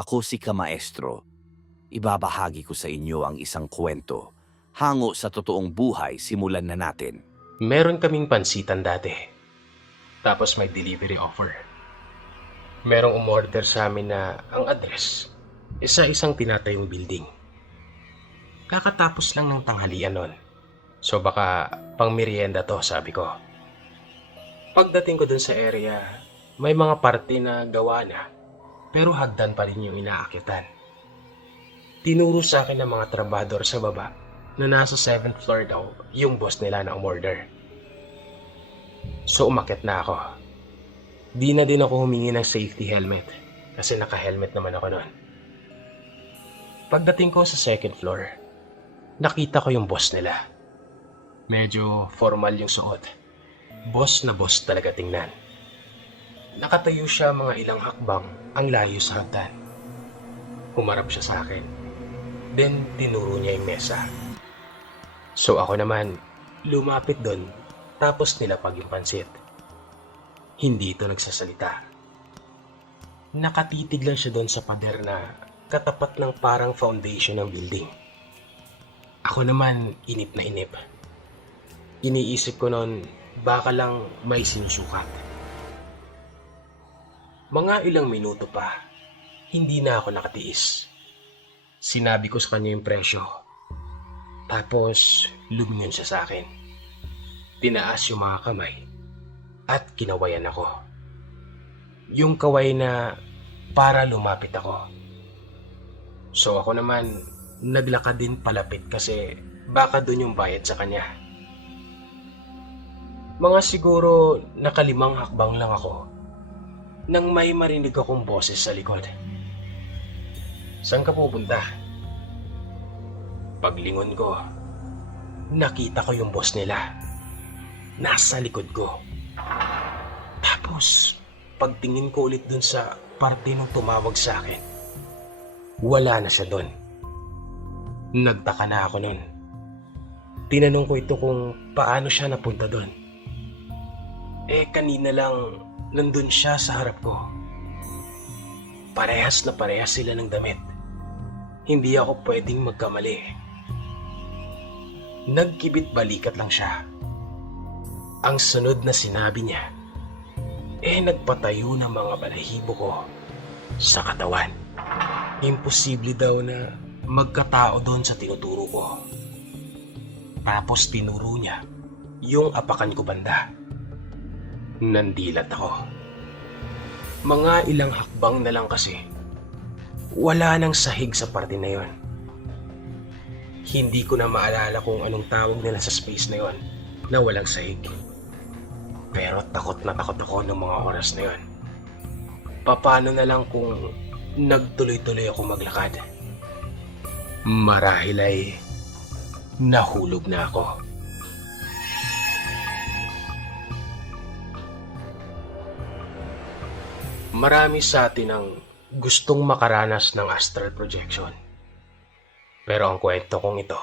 Ako si Kamaestro. Ibabahagi ko sa inyo ang isang kwento. Hango sa totoong buhay, simulan na natin. Meron kaming pansitan dati. Tapos may delivery offer. Merong umorder sa amin na ang address, isa-isang tinatayong building. Kakatapos lang ng tanghalian nun. So baka pang merienda to, sabi ko. Pagdating ko dun sa area, may mga parte na gawa na, pero hagdan pa rin yung inaakyatan. Tinuro sa akin ng mga trabador sa baba na nasa 7th floor daw yung boss nila na umorder. So umakyat na ako. Di na din ako humingi ng safety helmet kasi naka-helmet naman ako noon. Pagdating ko sa 2nd floor, nakita ko yung boss nila. Medyo formal yung suot. Boss na boss talaga tingnan. Nakatayo siya mga ilang hakbang ang layo sa hagdan. Humarap siya sa akin. Then tinuro niya yung mesa. So ako naman, lumapit doon tapos nilapag yung pansit. Hindi ito nagsasalita. Nakatitig lang siya doon sa pader na katapat ng parang foundation ng building. Ako naman, inip na inip. Iniisip ko noon, baka lang may sinusukat. Mga ilang minuto pa, hindi na ako nakatiis. Sinabi ko sa kanya yung presyo. Tapos, lumingon siya sa akin. Tinaas yung mga kamay at kinawayan ako. Yung kaway na para lumapit ako. So ako naman, naglakad din palapit kasi baka dun yung bayad sa kanya. Mga siguro nakalimang hakbang lang ako nang may marinig akong boses sa likod. Saan ka pupunta? Paglingon ko, nakita ko yung boss nila. Nasa likod ko. Tapos, pagtingin ko ulit dun sa parte nung tumawag sa akin, wala na siya dun. Nagtaka na ako nun. Tinanong ko ito kung paano siya napunta dun. Kanina lang nandun siya sa harap ko. Parehas na parehas sila ng damit. Hindi ako pwedeng magkamali. Nagkibit balikat lang siya. Ang sunod na sinabi niya, nagpatayo ng mga balahibo ko sa katawan. Imposible daw na magkatao doon sa tinuturo ko. Tapos tinuro niya yung apakan ko banda. Nandilat ako. Mga ilang hakbang na lang kasi. Wala nang sahig sa parte na yon. Hindi ko na maalala kung anong tawag nila sa space na yon na walang sahig. Pero takot na takot ako ng mga oras na yon. Paano na lang kung nagtuloy-tuloy ako maglakad? Marahil ay nahulog na ako. Marami sa atin ang gustong makaranas ng astral projection. Pero ang kwento kong ito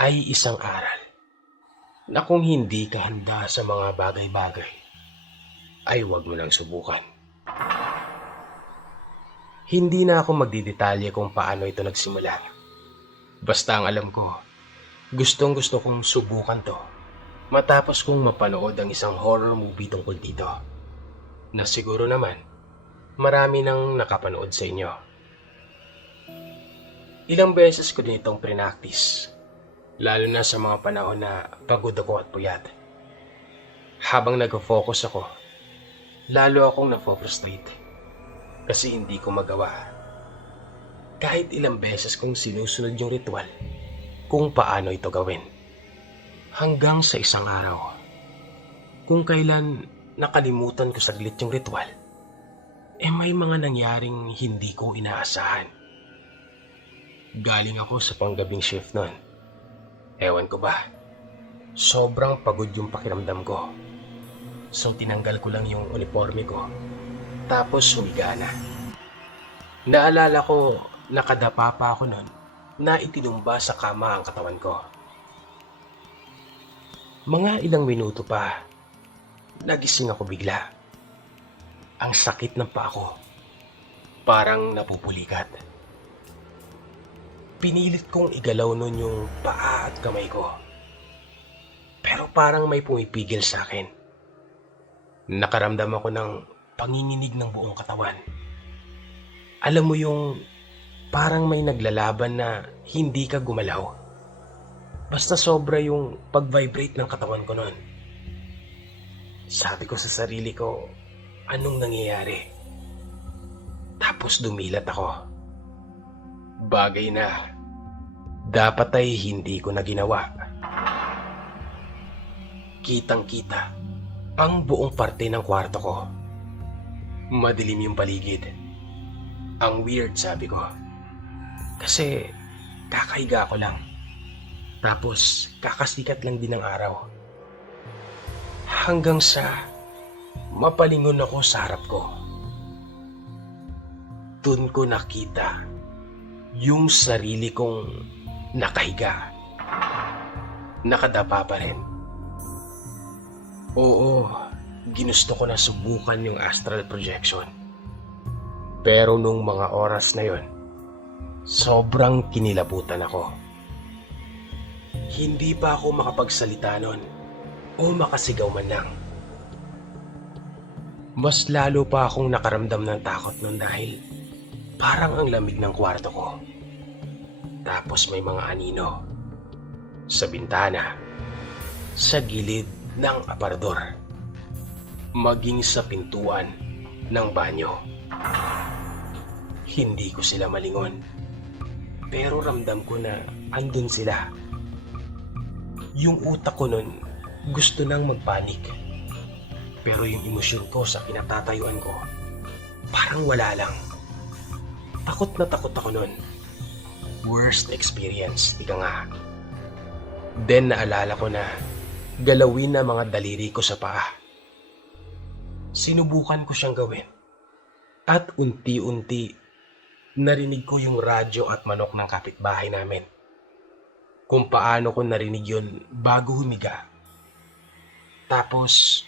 ay isang aral na kung hindi ka handa sa mga bagay-bagay, ay huwag mo nang subukan. Hindi na ako magdidetalye kung paano ito nagsimula. Basta ang alam ko, gustong-gusto kong subukan to matapos kong mapanood ang isang horror movie tungkol dito. Na siguro naman, marami nang nakapanood sa inyo. Ilang beses ko din itong prinaktis, lalo na sa mga panahon na pagod ako at puyat. Habang nag-focus ako, lalo akong na-frustrate kasi hindi ko magawa. Kahit ilang beses kong sinusunod yung ritual kung paano ito gawin. Hanggang sa isang araw, kung kailan nakalimutan ko saglit yung ritual, may mga nangyaring hindi ko inaasahan. Galing ako sa panggabing shift nun. Ewan ko ba, sobrang pagod yung pakiramdam ko. So tinanggal ko lang yung uniforme ko, tapos humiga na. Naalala ko, nakadapa pa ako nun na itinumba sa kama ang katawan ko. Mga ilang minuto pa, nagising ako bigla. Ang sakit ng paa ko. parang napupulikat. Pinilit kong igalaw nun yung paa at kamay ko. Pero parang may pumipigil sa akin. Nakaramdam ako ng panginginig ng buong katawan. Alam mo yung parang may naglalaban na hindi ka gumalaw. Basta sobra yung pag-vibrate ng katawan ko noon. Sabi ko sa sarili ko, anong nangyayari? Tapos dumilat ako. Bagay na dapat ay hindi ko na ginawa. Kitang-kita ang buong parte ng kwarto ko. Madilim yung paligid. Ang weird, sabi ko. Kasi kakahiga ko lang. Tapos kakasikat lang din ng araw. Hanggang sa mapalingon ako sa harap ko. Doon ko nakita yung sarili kong nakahiga. Nakadapa pa rin. Oo, ginusto ko na subukan yung astral projection. Pero nung mga oras na yon, sobrang kinilabutan ako. Hindi pa ako makapagsalita nun o makasigaw man lang. Mas lalo pa akong nakaramdam ng takot nun dahil parang ang lamig ng kwarto ko. Tapos may mga anino sa bintana, sa gilid ng aparador, maging sa pintuan ng banyo. Hindi ko sila malingon, pero ramdam ko na andun sila. Yung utak ko nun gusto nang magpanik, pero yung emosyon ko sa kinatatayuan ko parang wala lang. Takot na takot ako nun. Worst experience, ika nga. Then naalala ko na galawin na mga daliri ko sa paa. Sinubukan ko siyang gawin. At unti-unti, narinig ko yung radyo at manok ng kapitbahay namin. Kung paano ko narinig yun bago humiga. Tapos,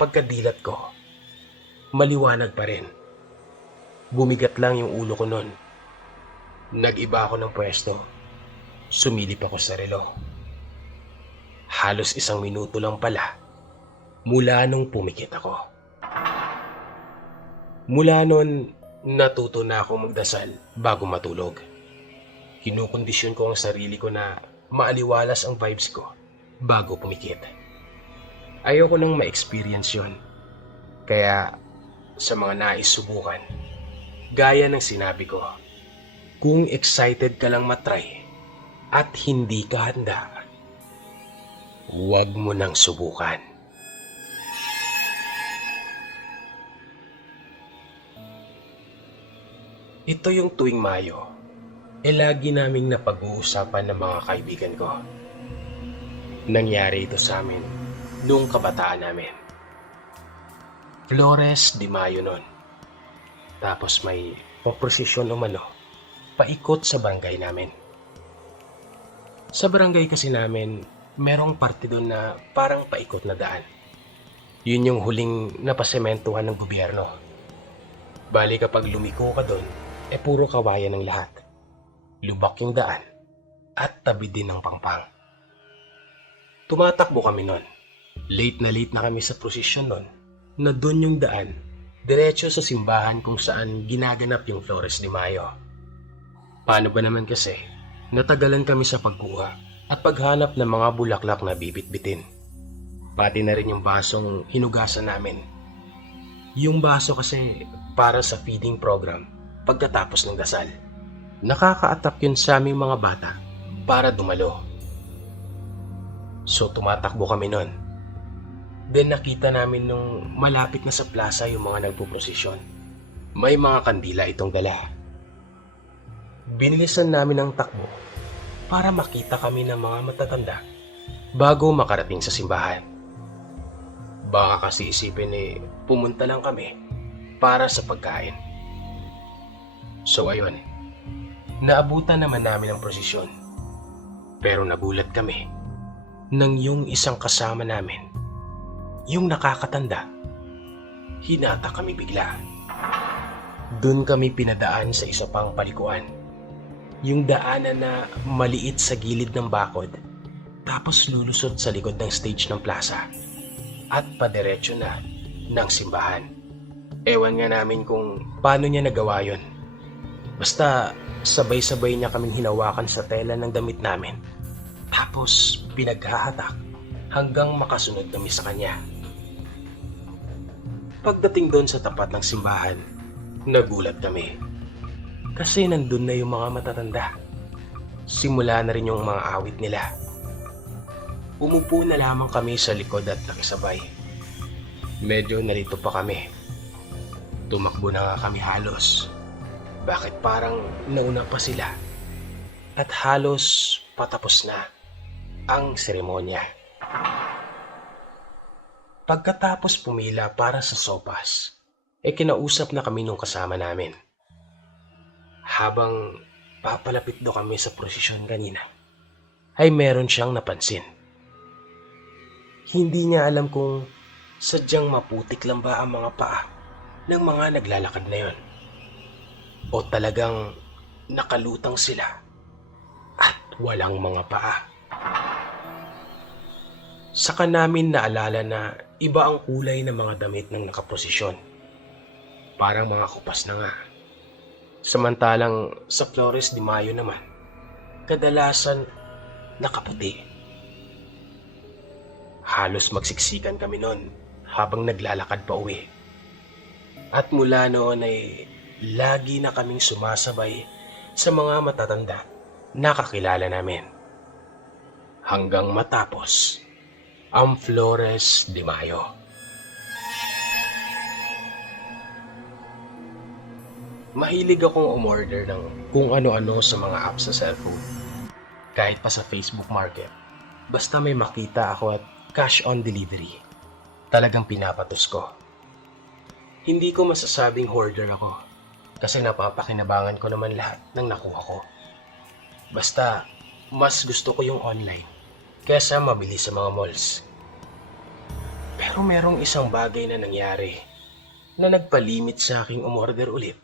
pagkadilat ko, maliwanag pa rin. Bumigat lang yung ulo ko nun. Nag-iba ako ng pwesto. Sumilip ako sa relo. Halos 1 minuto lang pala mula nung pumikit ako. Mula nun, natuto na ako magdasal bago matulog. Kinukondisyon ko ang sarili ko na maaliwalas ang vibes ko bago pumikit. Ayoko nang ma-experience yun. Kaya sa mga nais subukan, gaya ng sinabi ko, kung excited ka lang matry at hindi ka handa, huwag mo nang subukan. Ito yung tuwing Mayo, lagi naming napag-uusapan ng mga kaibigan ko. Nangyari ito sa amin noong kabataan namin. Flores de Mayo nun. Tapos may poprosesyon umano, paikot sa barangay namin. Sa barangay kasi namin, merong parte doon na parang paikot na daan. Yun yung huling napasementuhan ng gobyerno. Bali kapag lumiko ka doon, puro kawayan ng lahat. Lubak yung daan at tabi din ng pangpang. Tumatakbo kami nun. Late na kami sa prosesyon nun, na doon yung daan, diretso sa simbahan kung saan ginaganap yung Flores de Mayo. Paano ba naman kasi, natagalan kami sa pagkuha at paghanap ng mga bulaklak na bibit-bitin. Pati na rin yung basong hinugasan namin. Yung baso kasi para sa feeding program pagkatapos ng dasal. Nakaka-attract yun sa aming mga bata para dumalo. So tumatakbo kami nun. Then nakita namin nung malapit na sa plaza yung mga nagpuprosesyon. May mga kandila itong dala. Binilisan namin ang takbo para makita kami ng mga matatanda bago makarating sa simbahan. Baka kasi isipin pumunta lang kami para sa pagkain. So ayun, naabutan naman namin ang prosesyon. Pero nagulat kami nang yung isang kasama namin, yung nakakatanda, hinata kami bigla. Doon kami pinadaan sa isa pang palikuan. Yung daanan na maliit sa gilid ng bakod, tapos lulusot sa likod ng stage ng plaza at padiretso na ng simbahan. Ewan nga namin kung paano niya nagawa yun. Basta sabay-sabay niya kaming hinawakan sa tela ng damit namin. Tapos pinaghahatak hanggang makasunod kami sa kanya. Pagdating doon sa tapat ng simbahan, nagulat kami. Kasi nandun na yung mga matatanda. Simula na rin yung mga awit nila. Umupo na lamang kami sa likod at nakisabay. Medyo nalito pa kami. Tumakbo na nga kami halos. Bakit parang nauna pa sila? At halos patapos na ang seremonya. Pagkatapos pumila para sa sopas, kinausap na kami nung kasama namin. Habang papalapit do kami sa prosesyon kanina, ay meron siyang napansin. Hindi niya alam kung sadyang maputik lang ba ang mga paa ng mga naglalakad na yon, o talagang nakalutang sila at walang mga paa. Saka namin naalala na iba ang kulay ng mga damit ng nakaposisyon. Parang mga kupas na nga. Samantalang sa Flores de Mayo naman, kadalasan nakaputi. Halos magsiksikan kami noon habang naglalakad pa uwi. At mula noon ay lagi na kaming sumasabay sa mga matatanda na kakilala namin. Hanggang matapos ang Flores de Mayo. Mahilig akong umorder ng kung ano-ano sa mga apps sa cellphone. Kahit pa sa Facebook Market. Basta may makita ako at cash on delivery. Talagang pinapatos ko. Hindi ko masasabing hoarder ako. Kasi napapakinabangan ko naman lahat ng nakuha ko. Basta, mas gusto ko yung online kesa mabili sa mga malls. Pero merong isang bagay na nangyari na nagpalimit sa aking umorder ulit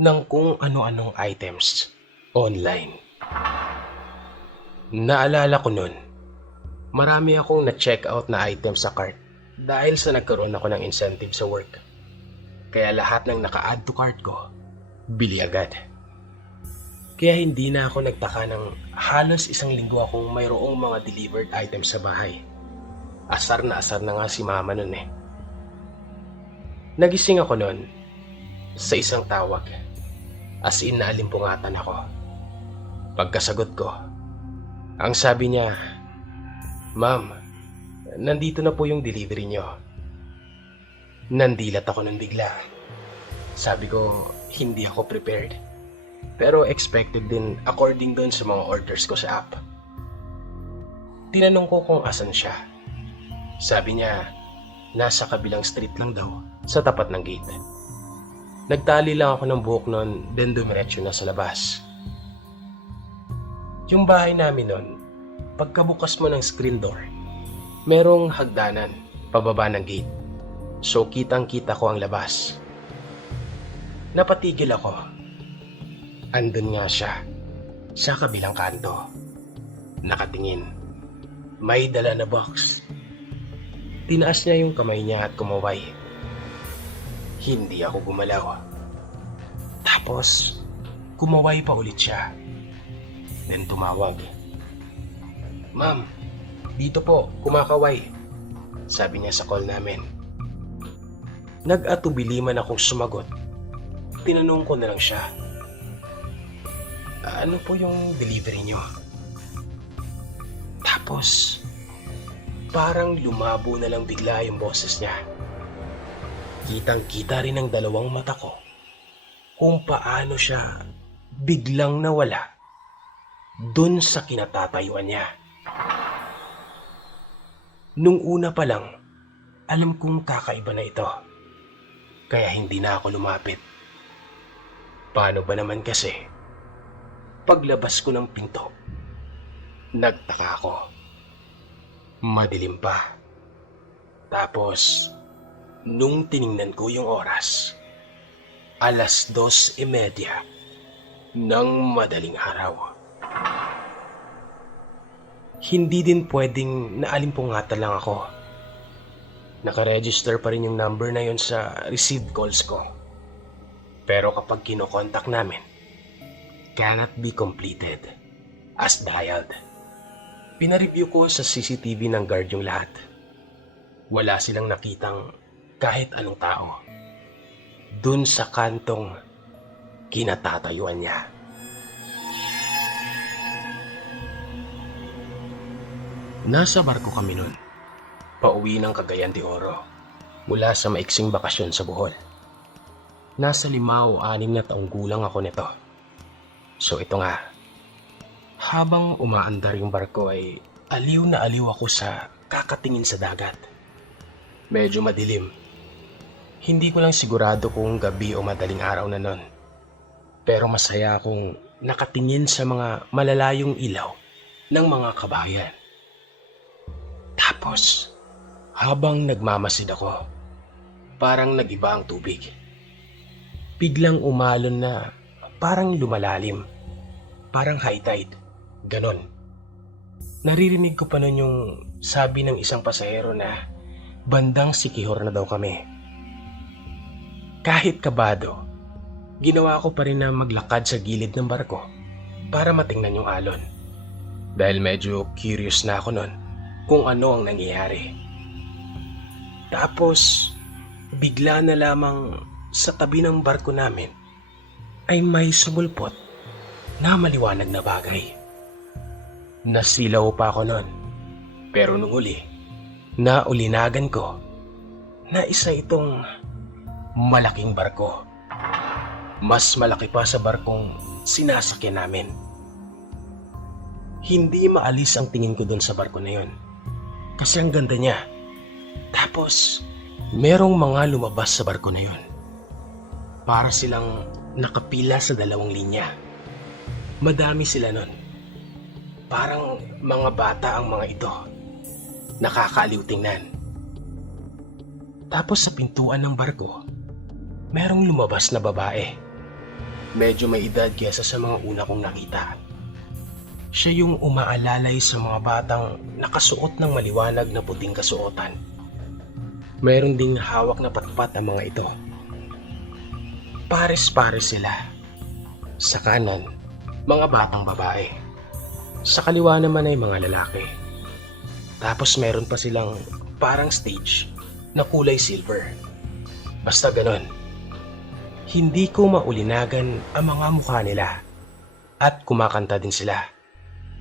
ng kung ano-anong items online. Naalala ko nun, marami akong na-check out na items sa cart dahil sa nagkaroon ako ng incentive sa work. Kaya lahat ng naka-add to cart ko, bili agad. Kaya hindi na ako nagtaka ng halos isang linggo akong mayroong mga delivered items sa bahay. Asar na nga si mama nun eh. Nagising ako nun sa isang tawag. As in naalimpungatan ako. Pagkasagot ko, ang sabi niya, "Ma'am, nandito na po yung delivery niyo." Nandilat ako nun bigla. Sabi ko, hindi ako prepared. Pero expected din according dun sa mga orders ko sa app. Tinanong ko kung asan siya. Sabi niya, nasa kabilang street lang daw, sa tapat ng gate. Nagtali lang ako ng buhok nun, then dumiretso na sa labas. Yung bahay namin nun, pagkabukas mo ng screen door, merong hagdanan pababa ng gate. So kitang-kita ko ang labas. Napatigil ako. Andun nga siya, sa kabilang kanto. Nakatingin. May dala na box. Tinaas niya yung kamay niya at kumaway. Hindi ako gumalaw. Tapos, kumaway pa ulit siya. Then tumawag. "Ma'am, dito po, kumakaway," sabi niya sa call namin. Nag-atubili man akong sumagot. Tinanong ko na lang siya, "Ano po yung delivery niyo?" Tapos, parang lumabo na lang bigla yung boses niya. Kitang-kita rin ng dalawang mata ko kung paano siya biglang nawala dun sa kinatatayuan niya. Nung una pa lang, alam kong kakaiba na ito. Kaya hindi na ako lumapit. Paano ba naman kasi? Paglabas ko ng pinto, nagtaka ako. Madilim pa. Tapos, nung tiningnan ko yung oras, 2:30 ng madaling araw. Hindi din pwedeng naalimpungatan lang ako. Nakaregister pa rin yung number na yon sa received calls ko. Pero kapag kinokontak namin, cannot be completed as dialed. Pinareview ko sa CCTV ng guard yung lahat. Wala silang nakitang kahit anong tao dun sa kantong kinatatayuan niya. Nasa barko kami nun, pauwi ng Cagayan de Oro mula sa maiksing bakasyon sa Bohol. Nasa 5 o 6 na taong gulang ako nito. So ito nga, habang umaandar yung barko ay aliw na aliw ako sa kakatingin sa dagat. Medyo madilim. Hindi ko lang sigurado kung gabi o madaling araw na nun. Pero masaya akong nakatingin sa mga malalayong ilaw ng mga kabayan. Tapos, habang nagmamasid ako, parang nag-iba ang tubig. Biglang umalon na parang lumalalim, parang high tide, ganon. Naririnig ko pa nun yung sabi ng isang pasahero na bandang Siquijor na daw kami. Kahit kabado, ginawa ko pa rin na maglakad sa gilid ng barko para matingnan yung alon. Dahil medyo curious na ako nun kung ano ang nangyayari. Tapos, bigla na lamang sa tabi ng barko namin ay may sumulpot na maliwanag na bagay. Nasilaw pa ako nun. Pero nung uli, naulinagan ko na isa itong malaking barko. Mas malaki pa sa barkong sinasakyan namin. Hindi maalis ang tingin ko dun sa barko na yon. Kasi ang ganda niya. Tapos, merong mga lumabas sa barko na yon. Para silang nakapila sa 2 linya. Madami sila nun. Parang mga bata ang mga ito. Nakakaaliw tingnan. Tapos sa pintuan ng barko, merong lumabas na babae. Medyo may edad kaysa sa mga una kong nakita. Siya yung umaalalay sa mga batang nakasuot ng maliwanag na puting kasuotan. Meron ding hawak na patpat ang mga ito. Pares-pares sila. Sa kanan, mga batang babae. Sa kaliwa naman ay mga lalaki. Tapos meron pa silang parang stage na kulay silver. Basta ganon. Hindi ko maulinagan ang mga mukha nila. At kumakanta din sila.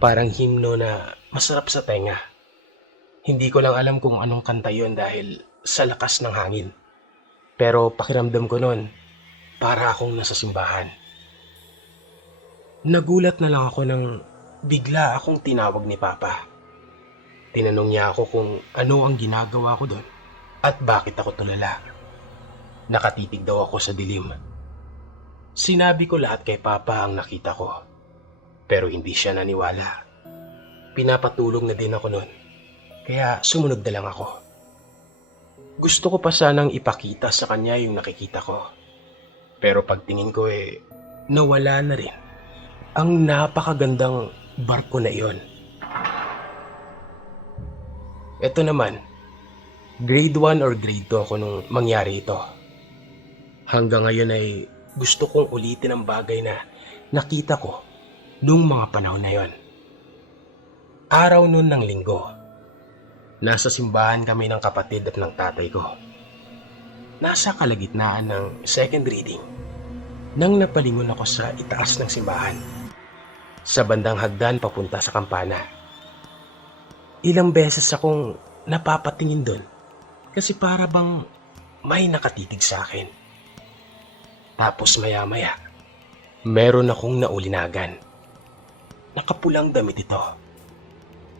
Parang himno na masarap sa tenga. Hindi ko lang alam kung anong kanta yon dahil sa lakas ng hangin. Pero pakiramdam ko nun, para akong nasa simbahan. Nagulat na lang ako nang bigla akong tinawag ni Papa. Tinanong niya ako kung ano ang ginagawa ko doon at bakit ako tulala. Nakatitig daw ako sa dilim. Sinabi ko lahat kay Papa ang nakita ko. Pero hindi siya naniwala. Pinapatulong na din ako noon. Kaya sumunod na lang ako. Gusto ko pa sanang ipakita sa kanya yung nakikita ko. Pero pagtingin ko nawala na rin ang napakagandang barko na iyon. Ito naman, grade 1 or grade 2 ako nung mangyari ito. Hanggang ngayon ay gusto kong ulitin ang bagay na nakita ko nung mga panahon na yon. Araw nun ng linggo. Nasa simbahan kami ng kapatid at ng tatay ko. Nasa kalagitnaan ng second reading nang napalingon ako sa itaas ng simbahan. Sa bandang hagdan papunta sa kampana. Ilang beses akong napapatingin doon kasi para bang may nakatitig sa akin. Tapos maya-maya, meron akong naulinagan. Nakapulang damit ito.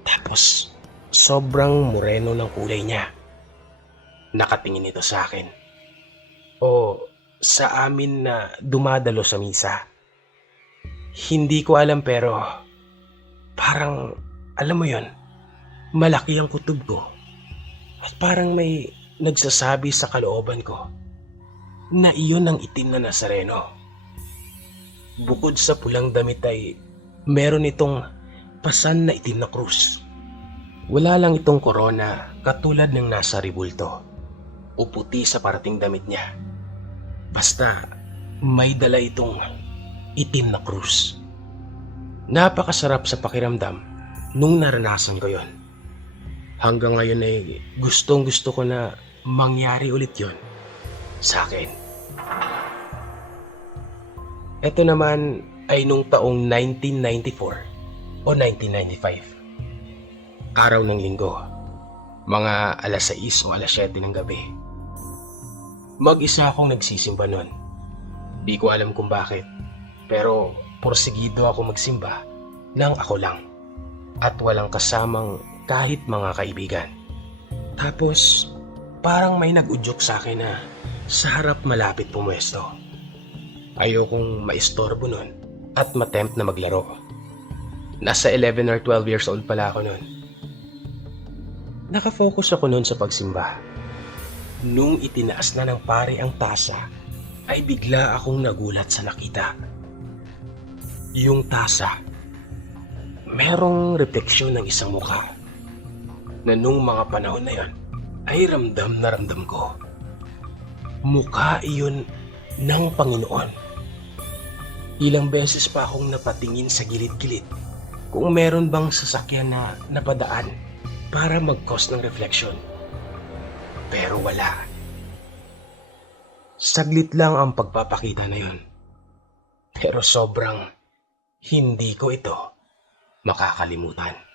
Tapos, sobrang moreno ng kulay niya. Nakatingin ito sa akin. O sa amin na dumadalo sa misa. Hindi ko alam pero parang, alam mo yon, malaki ang kutob ko. At parang may nagsasabi sa kalooban ko na iyon ang itim na Nazareno. Bukod sa pulang damit ay meron itong pasan na itim na krus. Wala lang itong korona katulad ng nasa ribulto o puti sa parating damit niya. Basta may dala itong itim na krus. Napakasarap sa pakiramdam nung naranasan ko yon. Hanggang ngayon ay gustong gusto ko na mangyari ulit yon sa akin. Ito naman ay nung taong 1994 o 1995. Araw ng linggo, mga alas 6 o alas 7 ng gabi. Mag-isa akong nagsisimba nun. Di ko alam kung bakit, pero porsigido ako magsimba nang ako lang at walang kasamang kahit mga kaibigan. Tapos parang may nag-udyok sa akin na sa harap malapit pumuesto. Ayokong maistorbo nun at matempt na maglaro. Nasa 11 or 12 years old pala ako nun. Nakafocus ako nun sa pagsimba. Nung itinaas na ng pare ang tasa, ay bigla akong nagulat sa nakita. Yung tasa, merong refleksyon ng isang mukha na nung mga panahon na yon ay ramdam na ramdam ko. Mukha iyon ng Panginoon. Ilang beses pa akong napatingin sa gilid-gilid kung meron bang sasakyan na napadaan para mag-cause ng reflection. Pero wala. Saglit lang ang pagpapakita na yon. Pero sobrang hindi ko ito makakalimutan.